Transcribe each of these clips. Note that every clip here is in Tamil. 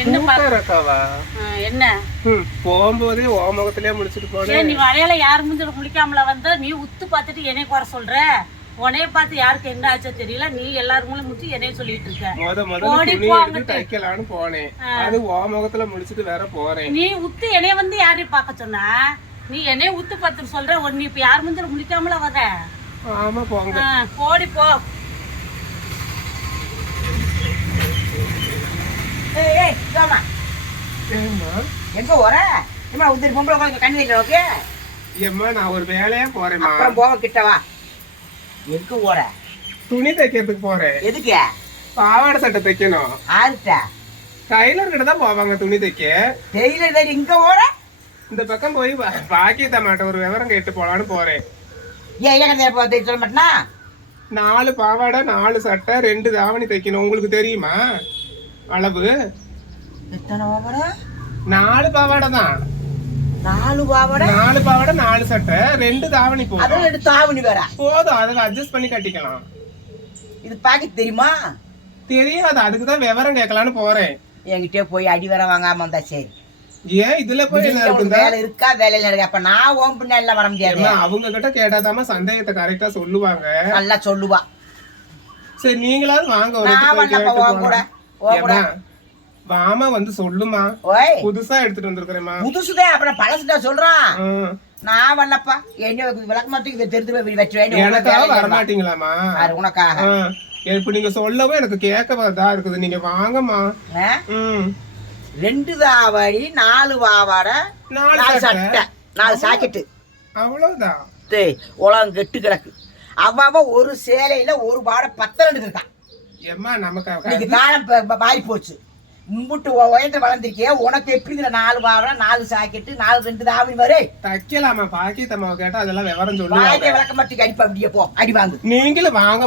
என்ன என்ன? போகும்போதே ஓ முகத்திலே முடிச்சிட்டு போனேன். நீ வரையில யார் முந்திர குளிக்காமல வந்த? நீ உத்து பார்த்துட்டு என்னைய குறை சொல்ற? உன்னைய பார்த்து யாருக்கு என்ன ஆச்சோ தெரியல. நீ எல்லாருக்கும் முடிச்சு என்னைய சொல்லிட்டு இருக்க. போனேன். அது ஓ முகத்துல முடிச்சிட்டு வேற போறேன். நீ உத்து என்னைய வந்து யாரையும் பார்க்க சொன்னா? நீ என்னைய உத்து பார்த்துட்டு சொல்ற. நீ இப்ப யார் முந்திர குளிக்காமல வர ஆமா போங்க. போடி போ. ஏய் ஏய். ஏம்மா? எங்க போற? ஏமா உதிரி பொம்பளை உட்காந்து கண்ணு வைக்கிற ஓகே? ஏம்மா நான் ஒரு வேலையா போறேம்மா. அப்புறம் போக கிட்ட வா. எங்க ஓட துணி தைக்கிறதுக்கு போறேன். எதுக்கு? பாவாடை சட்டை தைக்கணும். ஆறுட்ட? டைலர் கிட்ட தான் போவாங்க துணி தைக்க. டெய்லர் டெய்லி இங்க ஓட இந்த பக்கம் போய் பா- பாக்கியத்த மாட்ட ஒரு விவரம் கேட்டு போலான்னு போறேன். ஏன் ஏன் சொல்ல மாட்டேனா? நாலு பாவாடை நாலு சட்டை ரெண்டு தாவணி தைக்கணும். உங்களுக்கு தெரியுமா? அளவு? எத்தனை பாவாடை? நாலு பாவாடை தான். நாலு பாவாடை நாலு பாவாடை நாலு சட்டை ரெண்டு தாவணி போதும் அதுவும் ரெண்டு தாவணி வேற போதும் அதுல அட்ஜஸ்ட் பண்ணி கட்டிக்கலாம் இது பாக்கெட் தெரியுமா தெரியாது அதுக்கு தான் விவரம் கேட்கலான்னு போறேன் என்கிட்டயே போய் அடி வர வாங்காம வந்தா சரி ஏன் இதுல போய் வேலை இருக்கா வேலை இல்லை இருக்கு அப்ப நான் ஓம் பின்னால வர முடியாது அவங்க கிட்ட கேட்டாதாம்மா சந்தேகத்தை கரெக்டா சொல்லுவாங்க நல்லா சொல்லுவா சரி நீங்களாவது வாங்க ஒரு கூட வாமா வந்து சொல்லுமா. ஓய். புதுசா எடுத்துட்டு வந்திருக்கிறேம்மா. புதுசுதான் அப்புறம் பழசுதான் சொல்றான். நான் வரலப்பா. என்ன விளக்க மாட்டேங்க தெரிஞ்சு வச்சு எனக்காக வரமாட்டீங்களாமா உனக்காக. இப்ப நீங்க சொல்லவும் எனக்கு கேட்க தான் இருக்குது. நீங்க வாங்கம்மா. ரெண்டு தாவடி நாலு பாவாடை நாலு சட்டை. நாலு சாக்கெட்டு. அவ்வளவுதான் டேய், உலகம் கெட்டு கிடக்கு. அவ அவ ஒரு சேலையில ஒரு பாடை பத்திரண்டு இருக்கான். ஏம்மா நமக்கு காலம் மாறி போச்சு மும்பிட்டு உயர்ந்து வளர்ந்துருக்கே உனக்கு எப்படி இதுல நாலு பாவடை நாலு சாக்கெட்டு நாலு ரெண்டு தாவணி வரை? தைக்கலாமா பாக்கியத்தம்மாவை கேட்டா அதெல்லாம் விவரம் வாய்க்க சொல்லுவாங்க விளக்க மாட்டேங்க அடிப்பா அப்படியே போ அடி வாங்கு. நீங்களும் வாங்க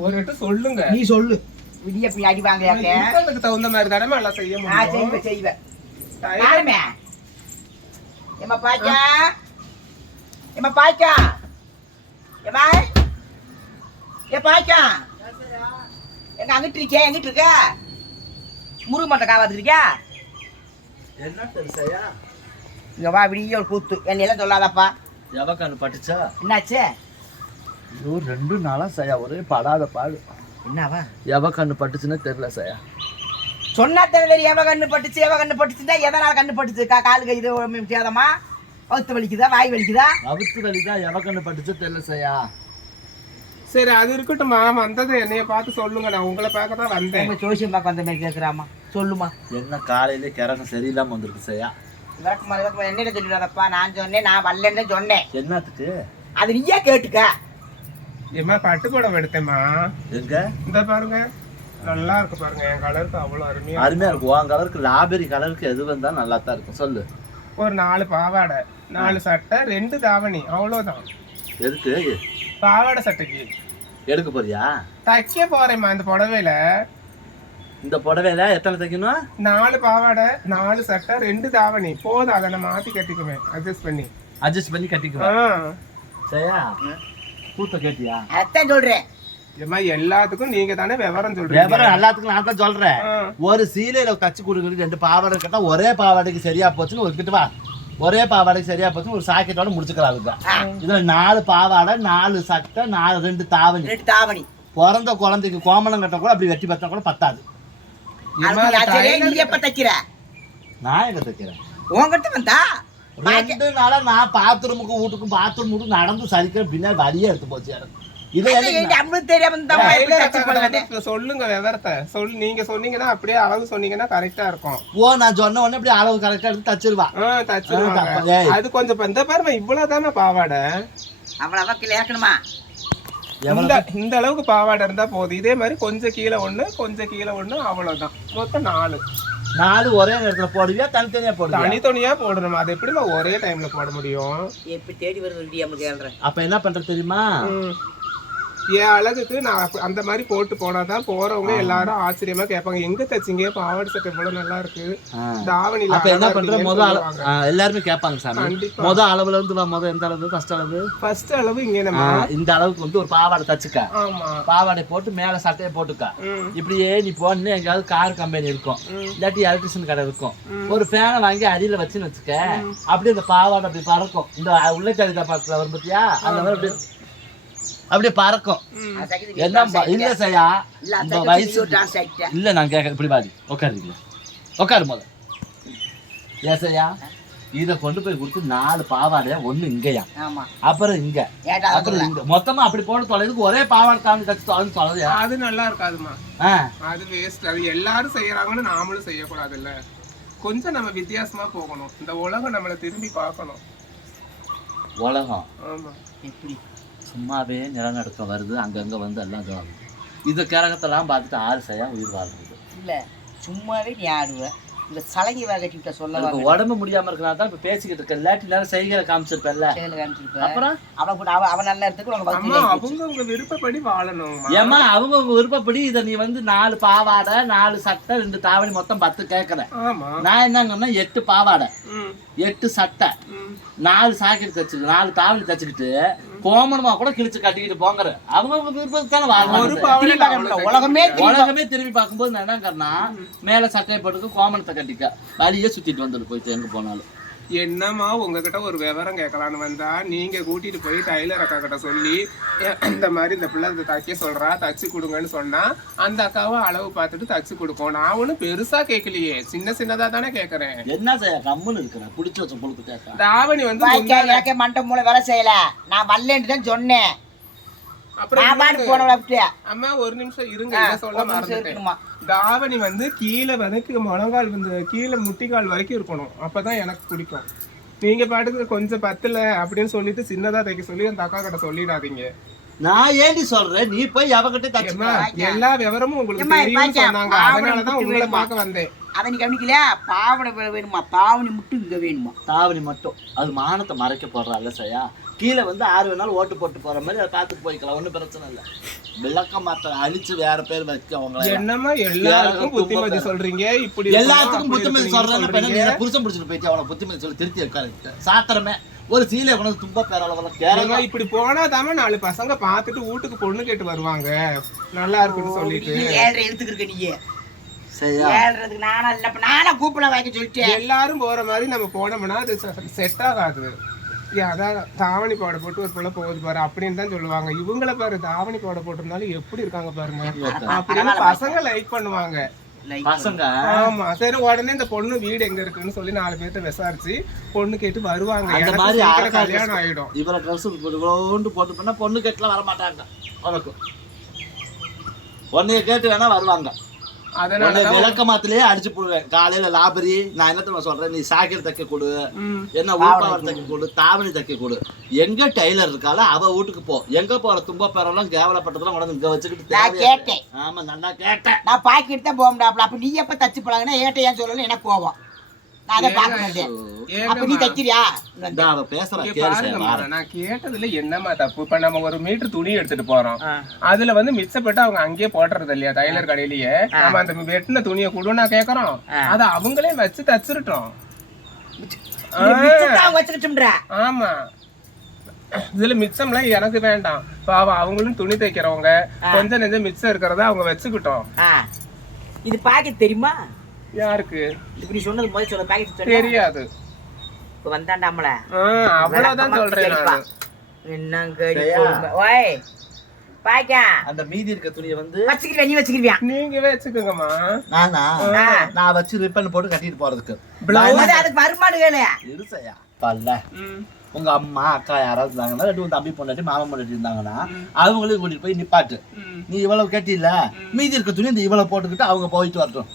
ஒரு இடத்து சொல்லுங்க. நீ சொல்லு. விடிய போய் அடி இருக்கிறதுக்கு தகுந்த மாதிரி தானே எல்லாம் செய்ய நான் செய்வேன் செய்வேன் டைம் நானுமே ஏம்மா பாய்க்கா ஏம்மா பாய்க்கா ஏம்மா? ஏ பாய்க்கா எங்க அங்கிட்டு இருக்கே எங்கிட்டு இருக்க? முருக மட்டை காவாத்துக்கு இருக்கியா என்ன பெருசையா? இங்க வா விடிய ஒரு கூத்து. என்னையெல்லாம் சொல்லாதப்பா. எவக்கானு பட்டுச்சா? என்னாச்சு? ஐயோ ரெண்டு நாளா சையா ஒரே படாத பாடு. என்னவா? எவக்கானு பட்டுச்சுன்னு தெரியல சையா. சொன்னா தெரியாது எவ கண்ணு பட்டுச்சு எவ கண்ணு பட்டுச்சுன்னா எதனால கண்ணு பட்டுச்சு? கா காலுக்கு இது சேதமா வகுத்து வலிக்குதா? வாய் வலிக்குதா? அவுத்து வலிதான் எவக்கானு பட்டுச்சு தெரியல சையா. சரி அது இருக்கட்டும் மாமா வந்தது என்னைய பார்த்து சொல்லுங்க. நான் உங்களை பார்க்க தான் வந்தேன். உங்க ஜோசியம் பார்க்க வந்த மாதிரி கேட்குறாமா சொல்லுமா. என்ன காலையிலே கிரகம் சரியில்லாம வந்திருக்கு சையா விளக்கு மரம் என்னென்ன சொல்லிடாதப்பா. நான் சொன்னேன் நான் வரலன்னு சொன்னேன். என்னத்துக்கு? அது நீயே கேட்டுக்க. ஏம்மா பட்டு புடவை எடுத்தேம்மா. எங்க? இந்த பாருங்க. நல்லா இருக்கு பாருங்க. என் கலருக்கு அவ்வளவு அருமையா அருமையா இருக்கும் உன் கலருக்கு லாபெரி கலருக்கு எது வந்தாலும் நல்லா தான் இருக்கும். சொல்லு. ஒரு நாலு பாவாடை நாலு சட்டை ரெண்டு தாவணி. அவ்வளவுதான். எதுக்கு? பாவாடை சட்டைக்கு. எடுக்க போறியா? தைக்க போறேம்மா இந்த புடவையில. இந்த புடவையில எத்தனை தைக்கணும்? நாலு பாவாடை நாலு சட்டை ரெண்டு தாவணி. போதும் அதை நான் மாத்தி கட்டிக்குவேன். அட்ஜஸ்ட் பண்ணி. அட்ஜஸ்ட் பண்ணி. கட்டிக்குவேன். சரியா? கூத்த கேட்டியா? அதான் சொல்றேன். ஏம்மா எல்லாத்துக்கும் நீங்க தானே விவரம் சொல்றீங்க. வியாபாரம் எல்லாத்துக்கும் நான் தான் சொல்றேன். ஒரு சீலையில தச்சு கொடுக்குறது ரெண்டு பாவாடை கேட்டா ஒரே பாவாடைக்கு சரியா போச்சுன்னு ஒரு கிட்ட வா. ஒரே பாவாடைக்கு சரியா போச்சுன்னு ஒரு சாக்கெட்டோட முடிச்சுக்கிறாங்க இதுல நாலு பாவாடை நாலு சட்டை நாலு ரெண்டு தாவணி. ரெண்டு தாவணி. பிறந்த குழந்தைக்கு கோமணம் கட்ட கூட அப்படி வெட்டி பார்த்தா கூட பத்தாது. எப்ப தைக்கிற? நான் எங்க தைக்கிறேன்? உன்கிட்ட வந்தா? ரெண்டு நாளா நான் பாத்ரூமுக்கு வீட்டுக்கும் பாத்ரூம் நடந்து சரிக்கிற பின்னாடி வரியே எடுத்து போச்சு எனக்கு. எப்படி சொல்லுங்க விவரத்தை. சொல் நீங்க சொன்னீங்கன்னா அப்படியே அளவு சொன்னீங்கன்னா கரெக்டா இருக்கும். ஓ நான் சொன்ன உடனே இப்படி அளவு கரெக்டா எடுத்து தச்சிருவா. தச்சிருவாங்க. அது கொஞ்சம் இந்த பாருங்க இவ்வளவுதானே பாவாடை. அவ்வளவா கீழே இறக்கணுமா? இந்த இந்த அளவுக்கு பாவாடை இருந்தா போதும். இதே மாதிரி கொஞ்சம் கீழே ஒண்ணு கொஞ்சம் கீழே ஒண்ணு அவ்வளவுதான். மொத்தம் நாலு. நாலு ஒரே நேரத்துல போடுவியா? தனித்தனியா போடுவியா? தனித்தனியா போடணும் அது எப்படிமா ஒரே டைம்ல போட முடியும்? எப்படி தேடி ஏழ்ற அப்ப என்ன பண்ற தெரியுமா. என் அழகுக்கு நான் அந்த மாதிரி போட்டு போனாதான் போறவங்க எல்லாரும் ஆச்சரியமா கேட்பாங்க. எங்க தச்சிங்க? பாவாடை சட்டை இவ்வளவு நல்லா இருக்கு. தாவணியில அப்ப என்ன அழகா பண்ற? இருக்கீங்கன்னு முத அள- சொல்லுவாங்க. ஆ, எல்லாருமே கேட்பாங்க சாமி. கண்டிப்பா. முத அளவுல இருந்து வா, முத எந்த அளவு? ஃபர்ஸ்ட் அளவு? ஃபர்ஸ்ட் அளவு இங்க நம்ம இந்த அளவுக்கு வந்து ஒரு பாவாடை தச்சுக்க. பாவாடை போட்டு மேல சட்டையை போட்டுக்க. இப்படியே நீ போன்னு எங்கேயாவது கார் கம்பெனி இருக்கும். இல்லாட்டி எலக்ட்ரிஷியன் கடை இருக்கும். ஒரு ஃபேனை வாங்கி அடியில வச்சுன்னு வச்சுக்க. அப்படியே இந்த பாவாடை அப்படி பறக்கும். இந்த உள்ள கவிதா பாட்டுல வரும் பத்தியா? அந்த மாதிரி அப்படியே அப்படியே பறக்கும். என்ன இல்ல செய்யா இந்த வயசு இல்ல நான் கேட்க இப்படி பாதி உட்காருங்க. உட்காரு முத ஏசையா இத கொண்டு போய் கொடுத்து நாலு பாவாடை ஒண்ணு இங்கயா? ஆமா. அப்புறம் இங்க. அப்புறம் இங்க. மொத்தமா அப்படி போட்டு தொலைதுக்கு ஒரே பாவாடை தாண்டி தச்சு தொலைந்து தொலையா? அது நல்லா இருக்காதுமா அது வேஸ்ட் அது எல்லாரும் செய்யறாங்கன்னு நாமளும் செய்யக்கூடாதுல்ல. கொஞ்சம் நம்ம வித்தியாசமா போகணும். இந்த உலகம் நம்மளை திரும்பி பார்க்கணும். உலகம். ஆமா. எப்படி? சும்மாவே நிலநடுக்கம் வருது அங்கங்க வந்து எல்லாம் இதுவாகுது. இந்த கிரகத்தெல்லாம் பார்த்துட்டு ஆறு செய்யா உயிர் வாழ்றது. இல்ல சும்மாவே நீ ஆடுவ. இந்த சலங்கி வகட்டிட்ட சொல்ல உடம்பு முடியாம இருக்கனால தான் இப்ப பேசிக்கிட்டு இருக்க இல்லாட்டி நேரம் செய்கிற காமிச்சிருப்பேன்ல. செயல் காமிச்சிருப்ப. அப்புறம்? அவன் கூட அவன் அவன் நல்லா இடத்துக்கு உனக்கு அம்மா வகுத்து அவங்க உங்க விருப்பப்படி வாழணும்மா. ஏமா அவங்க உங்க விருப்பப்படி இதை நீ வந்து நாலு பாவாடை நாலு சட்டை ரெண்டு தாவணி மொத்தம் பத்து கேட்கற ஆமா. நான் என்னங்கன்னா எட்டு பாவாடை எட்டு சட்டை நாலு சாக்கெட் தச்சுக்கிட்டு நாலு தாவணி தச்சுக்கிட்டு கோமணமா கூட கிழிச்சு கட்டிக்கிட்டு போங்கிற. அவங்க விருப்பத்தான உலகமே திரும்பி உலகமே திரும்பி பார்க்கும்போது நான் மேல சட்டையை போட்டுக்க கோமணத்தை கட்டிக்க. வழியே சுத்திட்டு வந்துட்டு போயிட்டு எங்க போனாலும். என்னம்மா உங்ககிட்ட ஒரு விவரம் கேட்கலான்னு வந்தா நீங்க கூட்டிட்டு போய் டைலர் அக்கா கிட்ட சொல்லி "ஏ, இந்த மாதிரி இந்த பிள்ளை இதை தைக்க சொல்றா தச்சு கொடுங்கன்னு சொன்னா அந்த அக்காவும் அளவு பார்த்துட்டு தச்சு கொடுக்கும். நான் ஒன்றும் பெருசா கேட்கலையே. சின்ன சின்னதா தானே கேட்கறேன். என்ன செய்ய கம்முன்னு இருக்கிறேன் பிடிச்சி வச்ச பொழுது கேட்க தாவணி வந்து மண்டை மூளை வேலை செய்யல. நான் வரலன்னு தான் சொன்னேன். அப்புறம் அப்படியே அம்மா ஒரு நிமிஷம் இருங்க. சொல்ல மறந்துட்டேன். தாவணி வந்து கீழே வரைக்கும் முழங்கால் வந்து கீழே முட்டிக்கால் வரைக்கும் இருக்கணும். அப்பதான் எனக்கு பிடிக்கும். நீங்க பாட்டுக்கு கொஞ்சம் பத்தல அப்படின்னு சொல்லிட்டு சின்னதா தைக்க சொல்லி அந்த அக்கா கிட்ட சொல்லிடாதீங்க. நான் ஏண்டி சொல்றேன்? நீ போய் அவகிட்ட எல்லா விவரமும் உங்களுக்கு பாக்கியா, சொன்னாங்க. அதனாலதான் மட்டும் உங்களை? பார்க்க வந்தேன். அதை நீ கவனிக்கலையா? பாவடை வேணுமா? பாவனி மட்டும் இங்க வேணுமா? தாவணி மட்டும். அது மானத்தை மறைக்க போடுறாள் செய்யா கீழே வந்து ஆறு வேணாலும் ஓட்டு போட்டு போற மாதிரி அதை பார்த்துட்டு போய்க்கலாம். ஒன்றும் பிரச்சனை இல்லை. விளக்க மாத்த அழிச்சு வேற பேர் வைக்க அவங்கள என்னம்மா எல்லாருக்கும் புத்திமதி சொல்றீங்க? இப்படி எல்லாத்துக்கும் புத்திமதி நீ புருஷன் பிடிச்சிட்டு போயிட்டு அவனை புத்திமதி சொல்லி திருத்தி உட்கார சாத்திரமே. ஒரு சீலை கொண்டு தும்ப பேர அளவுல சொல்றீங்க. கேரளா இப்படி போனா நாலு பசங்க பார்த்துட்டு வீட்டுக்கு பொண்ணு கேட்டு வருவாங்க. நல்லா இருக்குன்னு சொல்லிட்டு. நீ ஏழரை ஏழ்றதுக்கு நானா இல்ல இப்ப நானா கூப்பிட வைக்க சொல்லிட்டேன். எல்லாரும் போற மாதிரி நம்ம போனோம்னா அது செட் ஆகாது. அதான் தாவணி பாடை போட்டு ஒரு பிள்ளை போகுது பாரு அப்படின்னு தான் சொல்லுவாங்க. இவங்கள பாரு தாவணி பாடை போட்டிருந்தாலும் எப்படி இருக்காங்க பாருங்க. அப்படின்னு பசங்க லைக் பண்ணுவாங்க. பசங்க? ஆமா சரி உடனே இந்த பொண்ணு வீடு எங்க இருக்குன்னு சொல்லி நாலு பேர்த்த விசாரிச்சு பொண்ணு கேட்டு வருவாங்க. அந்த மாதிரி கல்யாணம் ஆயிடும். இவரை ட்ரெஸ் இவ்வளோண்டு போட்டு பண்ணா பொண்ணு கேட்டுலாம் வர மாட்டாங்க உனக்கு. உன்னைய கேட்டு வேணா வருவாங்க. விளக்கமாத்திலேயே அடிச்சு போடுவேன். காலையில லாபரி நான் என்ன சொல்றேன்? நீ சாக்கெட் தைக்க கொடு. என்ன ஊப்பாவர் தைக்க கொடு. தாவணி தைக்க கொடு. எங்க டெய்லர் இருக்காளோ அவ வீட்டுக்கு போ. எங்க போற தும்ப பேரெல்லாம் கேவலப்பட்டதெல்லாம் வந்து இங்க வச்சுக்கிட்டு நான்? கேட்டேன். ஆமா நல்லா கேட்டேன். நான் பாக்கெட் தான் போக முடியாப்ல அப்ப நீ எப்ப தச்சு பழகுனா ஏட்ட ஏன் சொல்லல எனக்கு கோவம். நான் அதை பார்க்க மாட்டேன். அப்ப நீ? தைக்கிறியா? அவ பேசுறா நான் கேட்டதுல என்னம்மா தப்பு? இப்ப நம்ம ஒரு மீட்டர் துணி எடுத்துட்டு போறோம். அதுல வந்து மிச்சப்பட்டு அவங்க அங்கேயே போட்டுறது இல்லையா டைலர் கடையிலேயே? நம்ம அந்த வெட்டின துணியை கொடுன்னா கேக்குறோம். அத அவங்களே வச்சு தச்சிருட்டோம். ஆமா. இதுல மிச்சம்லாம் எனக்கு வேண்டாம். பாவம் அவங்களும் துணி தைக்கிறவங்க கொஞ்சம் நெஞ்சம் மிச்சம் இருக்கிறத அவங்க வச்சுக்கிட்டோம். இது பாக்கெட் தெரியுமா? யாருக்கு? இப்படி சொன்னது முதல் சொல்ல பாக்கெட் தெரியாது. இப்ப வந்தாண்டாமல அவ்வளவுதான் சொல்றேன் நான். என்னங்க? ஓய் அந்த மீதி இருக்க துணியை வந்து வச்சுக்கிறியா நீ வச்சுக்கிறியா? நீங்க வச்சுக்கோங்கம்மா. நானா? நான் வச்சு ரிப்பன் போட்டு கட்டிட்டு போறதுக்கு. அது அதுக்கு வருமானு வேலை. இருசையா பல்ல. ம். உங்க அம்மா அக்கா யாராவது இருந்தாங்கன்னா ரெண்டு தம்பி பொண்டாட்டி மாமன் பொண்டாட்டி இருந்தாங்கன்னா அவங்களையும் கூட்டிட்டு போய் நிப்பாட்டு. நீ இவ்வளவு கட்டில மீதி இருக்க துணி இந்த இவ்வளவு போட்டுக்கிட்டு அவங்க போயிட்டு வரட்டும்.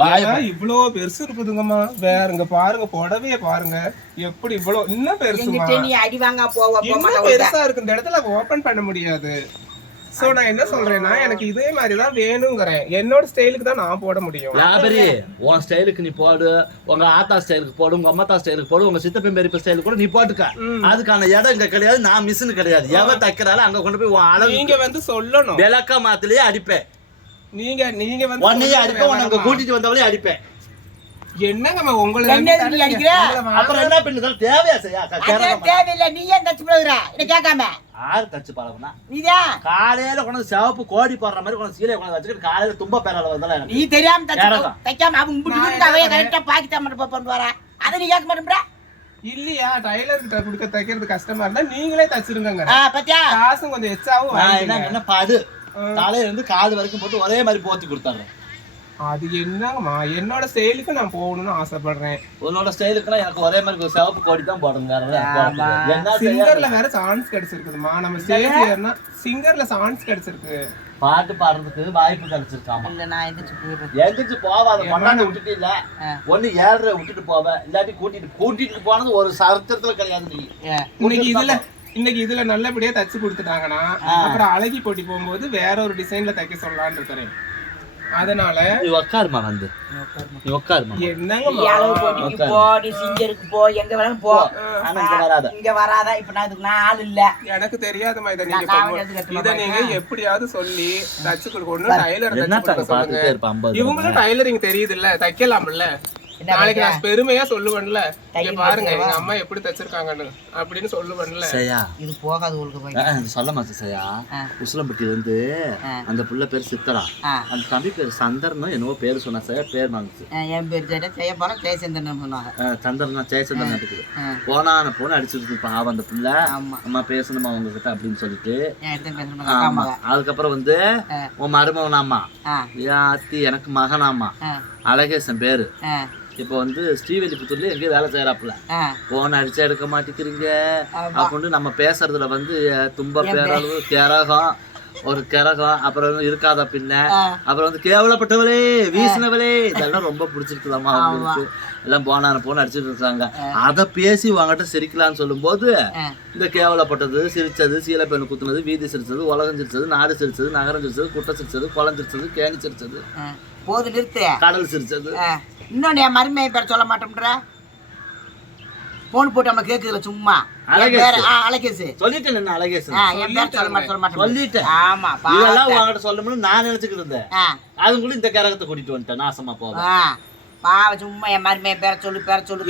ம். ஓய், வாயை ஏன் இவ்வளோ பெருசு இருக்குதுங்கம்மா. வேறங்க பாருங்க புடவைய பாருங்க. எப்படி இவ்வளோ இன்னும் மாட்டா பெருசா இருக்கு. இந்த இடத்துல ஓபன் பண்ண முடியாது. சோ நான் என்ன சொல்றேன்னா எனக்கு இதே மாதிரி தான் வேணுங்கிறேன். என்னோட ஸ்டைலுக்கு தான் நான் போட முடியும். வியாபாரி உன் ஸ்டைலுக்கு நீ போடு. உங்க ஆத்தா ஸ்டைலுக்கு போடு. உங்க அம்மாத்தா ஸ்டைலுக்கு போடு. உங்க சித்தப்பன் பெரியப்ப ஸ்டைலுக்கு கூட நீ போட்டுக்க. அதுக்கான இடம் இங்க கிடையாது. நான் மிஷின் கிடையாது. எவன் தைக்கிறாலும் அங்க கொண்டு போய் உன் அளவு நீங்க வந்து சொல்லணும். விளக்க மாத்திலேயே அடிப்பேன். நீங்க நீங்க வந்து உன்னையே அடிப்பேன் வேணாமா? கூட்டிட்டு வந்தவளே அடிப்பேன். என்னங்கம்மா உங்களை அடிக்கிற? அப்புறம் என்ன பண்ணுதல் தேவையா செய்யா? தேவையில்லை நீ ஏன் தச்சு போடுற இதை கேட்காம. ஆறு தச்சு பழகுனா? நீதான் காலையில கொண்டு சிவப்பு கோடி போடுற மாதிரி கொண்டு சீலை கொண்டு வச்சுக்கிட்டு காலையில தும்ப பேரால வந்தாலும் எனக்கு நீ தெரியாம தச்சு. தைக்காம நான் முட்டு அவைய கரெக்டா பாக்கி தான் மட்டும் பண்ணு வரா. அதை நீ கேட்க மாட்டேன் இல்லையா டைலர் கிட்ட கொடுக்க தைக்கிறது கஷ்டமா இருந்தா நீங்களே தச்சிருங்க காசும் கொஞ்சம் எச்சாவும் என்ன வாங்கிக்கங்க. காலையில இருந்து காது வரைக்கும் போட்டு ஒரே மாதிரி போத்தி கொடுத்தாங்க. அது என்னங்கம்மா என்னோட ஸ்டைலுக்கு நான் போகணும்னு ஆசைப்படுறேன். உன்னோட ஸ்டைலுக்குலாம் எனக்கு ஒரே மாதிரி ஒரு சிவப்பு கோடி தான் போடணும் வேற சிங்கர்ல வேற சான்ஸ் கிடைச்சிருக்குதுமா நம்ம ஸ்டேஜ் ஏறினா சிங்கர்ல சான்ஸ் கிடைச்சிருக்கு. பாட்டு பாடுறதுக்கு வாய்ப்பு கிடைச்சிருக்காமா? இல்ல நான் எந்திரிச்சு போயிடுறேன். எந்திரிச்சு போவாத கொண்டாந்து விட்டுட்டு இல்ல. ஒண்ணு ஏழரை விட்டுட்டு போவ இல்லாட்டி கூட்டிட்டு கூட்டிட்டு போனது ஒரு சரித்திரத்துல கிடையாது நீ. இதுல இன்னைக்கு இதுல நல்லபடியா தச்சு கொடுத்துட்டாங்கன்னா அப்புறம் அழகி போட்டி போகும்போது வேற ஒரு டிசைன்ல தைக்க சொல்லலாம்னு இருக்கிறேன். அதனால நீ உக்காருமா வந்து. நீ உக்காருமா. நீ என்னங்கம்மா அளவு போட்டிக்கு போ நீ சிங்கருக்கு போ எங்க வேணாலும் போ. ஆனா இங்க வராத. இங்க வராத. இப்ப நான் இதுக்கு நான் ஆள் இல்ல. எனக்கு தெரியாதுமா இதை நான் நீங்க இதை நீங்க எப்படியாவது சொல்லி தச்சு கொடுக்கணும் டைலர் தச்சு கொடுக்க சொல்லுங்க. இவங்களும் டைலரிங் தெரியுது இல்ல தைக்கலாம்ல. நாளைக்கு நான் பெருமையா சொல்லுவேன்ல. இங்க பாருங்க எங்க அம்மா எப்படி தச்சிருக்காங்கன்னு அப்படின்னு சொல்லுவேன்ல. சரியா இது போகாது உங்களுக்கு சொல்ல மாட்டேன் சரியா. உசிலம்பட்டி வந்து. அந்த புள்ள பேர் சித்தரா. அந்த தம்பி பேர் சந்தர்னோ என்னவோ பேர் சொன்னா சரியா பேர் மறந்துச்சு. என் பேர் ஜெட செய்ய போறேன் ஜெயசந்திரன் ஆ, சந்திரனா ஜெயச்சந்திரன் இருக்குது. போனான போன அடிச்சிருக்கு பாவம் அந்த புள்ள. அம்மா பேசணுமா உங்ககிட்ட அப்படின்னு சொல்லிட்டு. ஆமா. அதுக்கப்புறம் வந்து. உன் மருமகனாமா ஆ. யாத்தி எனக்கு மகனாமா அழகேசன் பேரு. இப்போ வந்து ஸ்ரீவெல்லிபுத்தூர்ல எங்கேயும் வேலை செய்யறாப்புல போன் அடிச்சா எடுக்க மாட்டேங்கிறீங்க. அப்படின்னு நம்ம பேசுறதுல வந்து தும்ப பேரளவு கிரகம் ஒரு கிரகம் அப்புறம் இருக்காத பின்ன. அப்புறம் வந்து கேவலப்பட்டவளே வீசினவளே இதெல்லாம் ரொம்ப பிடிச்சிருக்குதாம்மா அவங்களுக்கு எல்லாம் போனான போன அடிச்சிட்டு இருக்காங்க. அதை பேசி உங்ககிட்ட சிரிக்கலாம்னு சொல்லும்போது. இந்த கேவலப்பட்டது சிரிச்சது சீலப்பெண் குத்துனது வீதி சிரிச்சது உலகம் சிரிச்சது நாடு சிரிச்சது நகரம் சிரிச்சது குட்டை சிரிச்சது குளம் சிரிச்சது கேணி சிரிச்சது. போது நிறுத்து. கடல் சிரிச்சது. ஆ. இன்னொன்னு என் மருமையை பேர் சொல்ல மாட்டோம்ன்ற? போன் போட்டு நம்ம கேக்குதுல சும்மா. அழகேசு. அழகேசு. சொல்லிட்டேன் என்ன அழகேசன் ஆ, என் பேர் சொல்ல மாட்டேன் சொல்ல மாட்டேன். சொல்லிட்டேன். ஆமா இதெல்லாம். உங்ககிட்ட சொல்லணும்னு நான் நினைச்சுக்கிட்டு இருந்தேன். ஆ. அதுக்குள்ள இந்த கரகத்தை கூட்டிட்டு வந்துட்டேன். நாசமா போவேன் பாவ சும்மா என் மருமையை பேர சொல்லு பேர சொல்லு.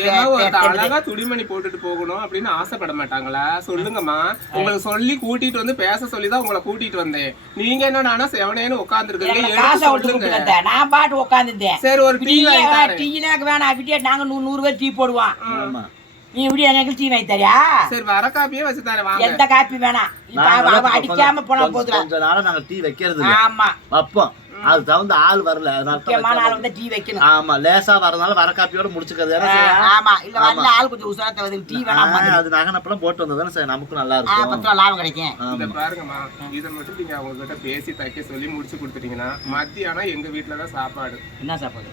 அழகா துணிமணி போட்டுட்டு போகணும் அப்படின்னு ஆசைப்பட மாட்டாங்களா? சொல்லுங்கம்மா. உங்களுக்கு சொல்லி கூட்டிட்டு வந்து பேச சொல்லி தான் உங்களை கூட்டிட்டு வந்தேன். நீங்க என்னன்னா செவனேன்னு உட்காந்துருக்கீங்க. நான் பாட்டு உட்காந்துருந்தேன் சரி ஒரு டீ. டீனாக்கு வேணாம் விட்டியா நாங்க நூறு நூறு பேர் டீ போடுவோம். ஆமா நீ இப்படி எனக்கு டீ வாங்கி தரியா? சரி வர காப்பியே வச்சு தரேன் வாங்க. எந்த காப்பி வேணாம். அடிக்காம போனா கொஞ்ச- போதுல கொஞ்ச நாளா நாங்க டீ வைக்கிறது இல்ல ஆமா. வைப்போம். அது தகுந்த ஆள் வரல. அதனால முக்கியமான ஆள். வந்து டீ வைக்கணும். ஆமா லேசா வரதுனால வர காப்பியோட முடிச்சுக்கிறது ஆமா. இல்ல வரல ஆள் கொஞ்சம் உசாரத்தை வந்து டீ வேணாம் அது நகனப்பெல்லாம் போட்டு வந்ததானே சரி. நமக்கும் நல்லா இருக்கும். பத்து லாபம் கிடைக்கும். இத. பாருங்கம்மா. இதை மட்டும் நீங்க அவங்க கிட்ட பேசி தைக்க சொல்லி முடிச்சு கொடுத்துட்டீங்கன்னா மத்தியானம் எங்க வீட்டுல தான் சாப்பாடு. என்ன சாப்பாடு?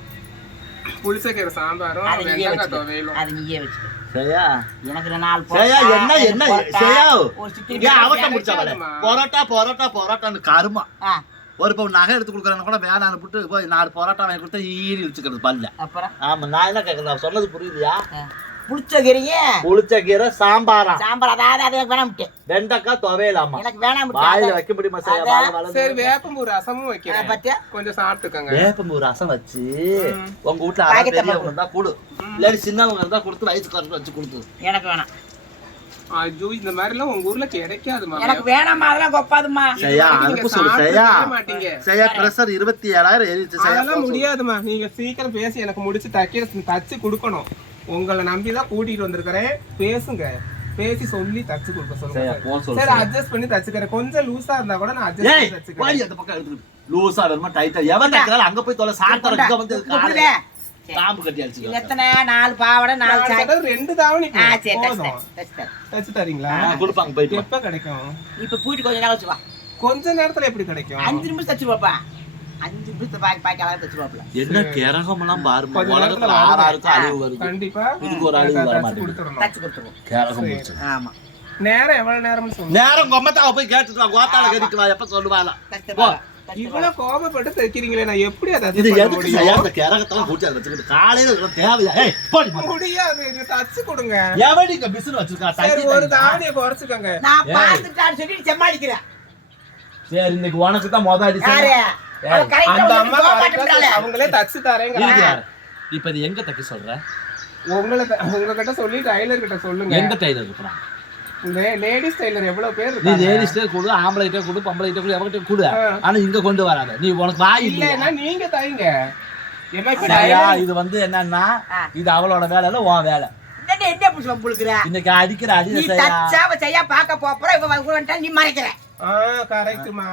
புளிச்சக்கீரை சாம்பாரும் வெங்காய வச்சுக்க. துவையலும். அது நீயே வச்சுக்க. சரியா? எனக்கு ரெண்டு நாள் சரியா? போட்டா, என்ன என்ன? போட்டா, சரியா? ஒரு சித்திரை ஏன் அவட்ட முடிச்சா. பரோட்டா பரோட்டா பரோட்டான்னு கருமா ஆ, ஒரு பவுன் நகை எடுத்து கொடுக்குறாங்க கூட வேணாம் அனுப்பிட்டு போய் நாலு பரோட்டா வாங்கி கொடுத்தா ஈரி வச்சுக்கிறது பல்ல. அப்புறம்? ஆமா நான் என்ன கேட்கறேன் சொன்னது புரியுதுயா? புளிச்ச கீரைங்க புளிச்ச கீரை சாம்பாரா? சாம்பார் அதாவது அது எனக்கு வேணாம் வெண்டைக்காய் துவையலாமா? எனக்கு வேணாம் வாயில வைக்க முடியுமா சரி வேப்பம்பூ ரசமும் வைக்கிறேன். பத்தியா கொஞ்சம் சாப்பிட்டுக்கோங்க. வேப்பம்பூ ரசம் வச்சு உங்க வீட்டுல அரை பெரியவங்க இருந்தா கொடு. இல்லாட்டி சின்னவங்க இருந்தா கொடுத்து வயசுக்காரங்க வச்சு கொடுத்து எனக்கு வேணாம். ஐயோ இந்த மாதிரி எல்லாம் உங்க ஊர்ல கிடைக்காதுமா எனக்கு வேணாமா அதெல்லாம் கொப்பாதுமா சரியா நீங்க அனுப்பு சொல்லு மாட்டீங்க. சரியா பிரஷர் இருபத்தி ஏழாயிரம் ஏறிச்சு சரியா அதெல்லாம் முடியாதுமா நீங்க சீக்கிரம் பேசி எனக்கு முடிச்சு தைக்க தச்சு கொடுக்கணும். உங்களை நம்பி தான் கூட்டிட்டு வந்திருக்கிறேன். பேசுங்க. பேசி சொல்லி தச்சு கொடுக்க சொல்லுங்க சரி. அட்ஜஸ்ட் பண்ணி தச்சுக்கிறேன். கொஞ்சம் லூசா இருந்தா கூட நான் அட்ஜஸ்ட் பண்ணி தச்சுக்கிறேன். லூசா வேணுமா டைட்டா எவன் தைக்கிறாலும் அங்க போய் தொலை இங்க வந்து தாம்பு கட்டி இது அடிச்சுக்கலாம் எத்தனை? நாலு பாவாடை நாலு சாய். ரெண்டு தாவணி ஆ சரி. தச்சு தரீங்களா? கொடுப்பாங்க போயிட்டு. எப்ப கிடைக்கும்? இப்ப போயிட்டு கொஞ்ச நேரம் வச்சு வா கொஞ்ச நேரத்துல எப்படி கிடைக்கும்? அஞ்சு நிமிஷம் தச்சுருவாப்பா. அஞ்சு நிமிஷத்தை பாக்கி பாக்கி அழகா தச்சுருவாப்ல என்ன கிரகம் எல்லாம் பாருமா? உலகத்துல. ஆறாருக்கும் அழிவு வருது. கண்டிப்பா. இதுக்கு ஒரு அழிவு வர தச்சு மாட்டேங்குது தச்சு கொடுத்துருவோம். கிரகம் முடிச்சு ஆமா. நேரம் எவ்வளவு சொல்லுங்க. நேரம் கொம்மத்தாவை போய் கேட்டுட்டு வா. கோத்தால கேட்டுட்டு வா. எப்ப சொல்லுவாளா. போ. இவ்வளவு கோபப்பட்டு தைக்கிறீங்களே நான் எப்படி அதை இது எதுக்கு? செய்ய அந்த கேரகத்தெல்லாம் கூட்டி அதை வச்சுக்கிட்டு காலையில இருக்கிற தேவையா? ஏய் போடி. முடியாது இது தச்சு கொடுங்க. எவடி இங்க பிசுறு வச்சிருக்கா? சரி ஒரு. தாவணியை குறைச்சுக்கோங்க நான் பார்த்துட்டான்னு சொல்லி சமாளிக்கிறேன் சரி இன்னைக்கு உனக்கு தான் மொத அடி அந்த அம்மா. அவங்களே தச்சு இருக்கிறாரு. இப்ப இது எங்க தைக்க சொல்ற? உங்களை உங்ககிட்ட சொல்லி டைலர் கிட்ட சொல்லுங்க. எந்த டைலர் இருக்கிறான் லேடிஸ் டைலர் எவ்வளவு பேர் நீ இருக்காங்க? லேடிஸ்டே கொடு ஆம்பளைகிட்ட கொடு பொம்பளைகிட்ட கொடு எவகிட்ட கொடு. ஆனா இங்க கொண்டு வராத. நீ உனக்கு வாய் இல்லன்னா நீங்க tailor- இது வந்து என்னன்னா. இது அவளோட வேலை இல்ல உன் வேலை. என்னடி என்ன புடிச்சு புழுக்குற இன்னைக்கு அடிக்கிற அடியில செய்யா பார்க்க போற இவ வந்துட்டா நீ மறைக்கிற. கரெக்ட்மா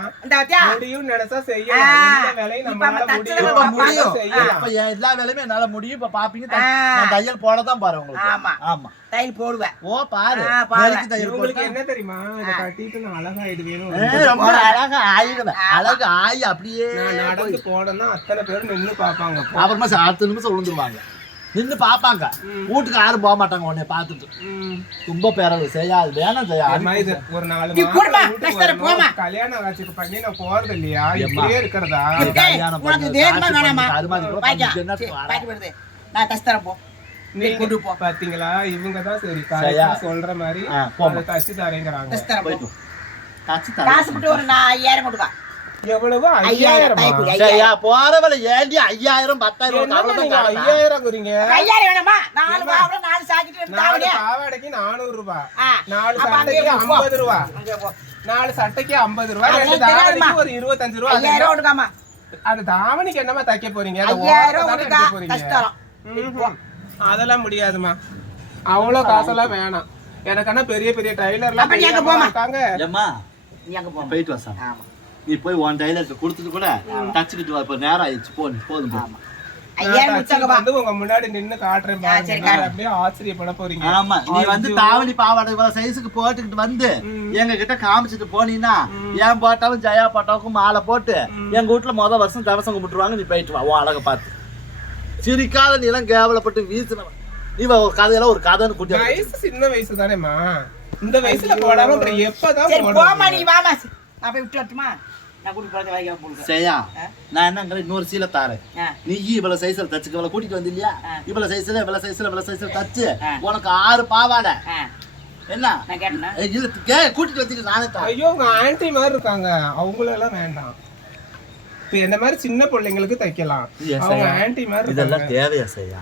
முடியும் நினைச்சா. செய்யலாம். இந்த வேலையை இப்ப நம்மளால நம்ம முடியும். முடியும் இப்ப எல்லா வேலையுமே என்னால முடியும். இப்ப பாப்பீங்க. நான் தையல் போட தான் பாரு உங்களுக்கு. ஆமா. ஆமா. தையல் போடுவேன். ஓ பாரு. ஆ, பாரு. நெருக்கி தையல் உங்களுக்கு என்ன தெரியுமா? இதை கட்டிட்டு நான் ரொம்ப அழகா. ஆயிடுவேன். அழகு ஆயி அப்படியே நான் நடந்து அத்தனை பேர் நின்னு பாப்பாங்க அப்புறமா அடுத்த நிமிஷம் விழுந்துருவாங்க நின்னு பாப்பாங்க வீட்டுக்கு யாரும் போக மாட்டாங்க உன்னை பார்த்துட்டு. ம். ரொம்ப பேரவு செய்யா அது வேணாம் செய்யா. அம்மா, இது ஒரு நாலு. கல்யாணம் ஆச்சுக்கு பண்ணி நான் போறது இல்லையா. இப்படியே இருக்கிறதா? கல்யாணம் பண்ணு, நான் தச்சு தரேன் போ. பாத்தீங்களா? இவங்க தான் சரி சொல்ற மாதிரி தச்சு தரேங்கிறாங்க. காசு ஒரு நான் ஐயாயிரம் கொடுக்கா. எவ்வளவு ஐயாயிரம் போறவள ஏண்டி ஐயாயிரம் பத்தாயிரம். ஐயாயிரம் குறிங்க ஐயாயிரம் வேணாமா? நாலு பாவட நாலு சாக்கிட்டு நாலு தாவடியா பாவாடைக்கு நானூறு ரூபாய் ஆ, நாலு சட்டைக்கு. ஐம்பது ரூபா. அங்கே போ. நாலு சட்டைக்கு ஐம்பது ரூபா. ரெண்டு. தாவணிக்கு ஒரு இருபத்தஞ்சு ரூபா. அது ஐயாயிரம் கொடுக்காமா அது தாவணிக்கு என்னமா தைக்க போறீங்க? போறீங்க. அதெல்லாம் முடியாதுமா அவ்வளவு காசெல்லாம் வேணாம். எனக்கான பெரிய பெரிய டைலர்லாம். இருக்காங்க. போயிட்டு வா நீ போய் உன் டைலருக்கு கொடுத்துட்டு கூட தச்சுக்கிட்டு வா. இப்ப நேரம் ஆயிடுச்சு. போதும் போ. ஆமா. ஐயாயிரம் நான் முடிச்சாங்க தச்சு வா வந்து உங்க முன்னாடி நின்னு காட்டுறேன் ஆச்சரியப்பட போறீங்க. ஆமா. நீ வந்து. தாவணி பாவாடை சைஸுக்கு போட்டுக்கிட்டு வந்து. எங்க கிட்ட காமிச்சிட்டு போனீங்கன்னா என் போட்டாலும் ஜெயா போட்டாவுக்கும் மாலை போட்டு எங்க வீட்டுல முத வருஷம் தவசம் கும்பிட்டுருவாங்க நீ போயிட்டு வா. உன் அழகை பார்த்து. சிரிக்காத நீலாம் கேவலப்பட்டு வீசினவன் நீ வா, ஒரு கதையெல்லாம் ஒரு கதைன்னு குட்டி வயசு சின்ன வயசு தானேம்மா. இந்த வயசுல போடாம எப்பதான்? போமா நீ வாமா. நான் போய் விட்டு வரட்டுமா செய்யா நான் என்னங்கிற இன்னொரு சீலை தாரேன். நீ இவ்வளவு சைஸ்ல தச்சுக்க இவ்வளவு கூட்டிட்டு வந்து இல்லையா. இவ்வளவு சைஸ்ல இவ்வளவு சைஸ்ல இவ்வளவு சைஸ்ல தச்சு. உனக்கு ஆறு பாவாடை. என்ன? நான் கேட்டேனா? ஏய், இல்ல கே கூட்டிட்டு வந்துட்டு நானே ஐயோ உங்க ஆன்ட்டி மாதிரி இருக்காங்க. அவங்களெல்லாம் வேண்டாம். இப்ப என்ன மாதிரி சின்ன பிள்ளைங்களுக்கு தைக்கலாம். அவங்க ஐயா. ஆன்ட்டி மாதிரி இதெல்லாம் தேவையா செய்யா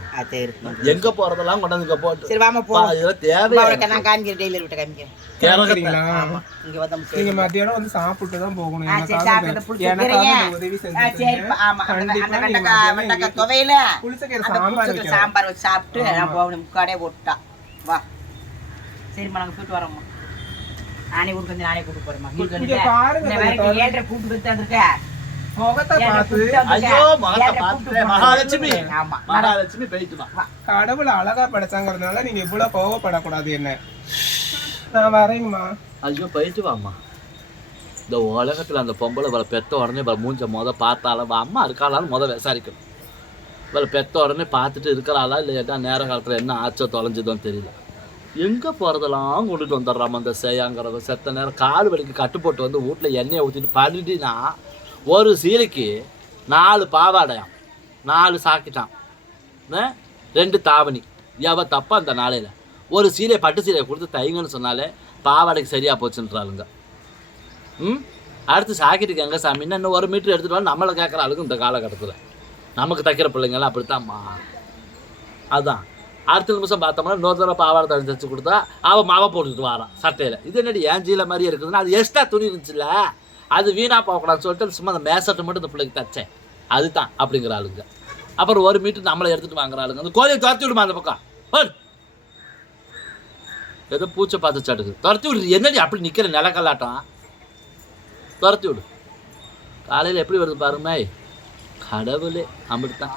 எங்க போறதெல்லாம் கொண்டாந்து இங்க போட்டு. சரி வாமா போ இதெல்லாம் தேவையா? அவளுக்கு நான் காமிக்கிறேன் டெய்லர் விட்டு காமிக்கிறேன். கேட்கறீங்களா இங்க வந்து நீங்க மத்தியானம் வந்து சாப்பிட்டு தான் போகணும். இந்த-. இந்த உதவி ஆ, செஞ்சு சரிப்பா ஆமா அந்த துவையில. புளிச்சக்கீரை சாம்பார். சாம்பார் வச்சு சாப்பிட்டு நான் போகணும் முக்காடே போட்டுட்டா. வா. சரிம்மா நாங்க போயிட்டு வரோம்மா. நானே கூட்டு வந்து நானே கூட்டு போறேம்மா. இந்த வேலைக்கு பாருங்க. ஏற்ற கூட்டு வந்து வந்திருக்க முகத்தை பார்த்து. ஐயோ மகத்தை பார்த்து மகாலட்சுமி. மகாலட்சுமி போயிட்டு வா. கடவுள் அழகா படைச்சாங்கிறதுனால நீங்க இவ்வளவு கோவப்படக்கூடாது என்ன? நான் வரேங்கம்மா ஐயோ போயிட்டு வாம்மா இந்த உலகத்துல அந்த பொம்பளை இவளை பெத்த உடனே இவளை மூஞ்ச முத பார்த்தாலும் அம்மா இருக்காளான்னு முத விசாரிக்கணும். இவளை பெத்த உடனே பார்த்துட்டு இருக்கிறாளா இல்லையா நேர காலத்துல என்ன ஆச்சோ தொலைஞ்சதோன்னு தெரியல. எங்க போறதெல்லாம் கொண்டுட்டு வந்துடுறாம அந்த சேயாங்கிறத? செத்த நேரம் கால் வலிக்கு கட்டு போட்டு வந்து வீட்டுல எண்ணெயை ஊற்றிட்டு பண்ணிட்டினா ஒரு சீலைக்கு நாலு பாவாடையாம் நாலு சாக்கிட்டான் ரெண்டு தாவணி. எவ தப்பா அந்த நாளையில். ஒரு சீலை பட்டு சீலையை கொடுத்து தைங்கன்னு சொன்னாலே பாவாடைக்கு சரியாக போச்சுன்றாளுங்க. ம்? அடுத்து சாக்கிட்டுக்கு எங்கே சாமி இன்னும் இன்னும் ஒரு மீட்டர் எடுத்துகிட்டு வந்து நம்மளை கேட்குற அளவுக்கு இந்த காலகட்டத்தில். நமக்கு தைக்கிற பிள்ளைங்களாம் அப்படித்தாம்மா. அதுதான். அடுத்த நிமிஷம் பார்த்தோம்னா இன்னொரு தடவை பாவாடை தண்ணி தைச்சு கொடுத்தா அவன் மாவை போட்டுக்கிட்டு வரான் சட்டையில். இது என்னடி ஏன் ஜீல மாதிரி இருக்குதுன்னா அது எக்ஸ்ட்ரா துணி இருந்துச்சுல்ல? அது வீணா போகக்கூடாதுன்னு சொல்லிட்டு சும்மா அந்த மேசட்டை மட்டும் இந்த பிள்ளைக்கு தைச்சேன். அதுதான் அப்படிங்கிற ஆளுங்க. அப்புறம் ஒரு மீட்டர் நம்மளை எடுத்துட்டு வாங்குற ஆளுங்க. அந்த கோழியை துரத்தி விடுமா அந்த பக்கம்? ஏதோ பூச்சை பார்த்து சாட்டுக்கு துரத்தி விடு. என்னடி அப்படி நிற்கிற நிலக்கல்லாட்டம்? துரத்தி விடு. காலையில் எப்படி வருது பாருமே கடவுளே அப்படித்தான்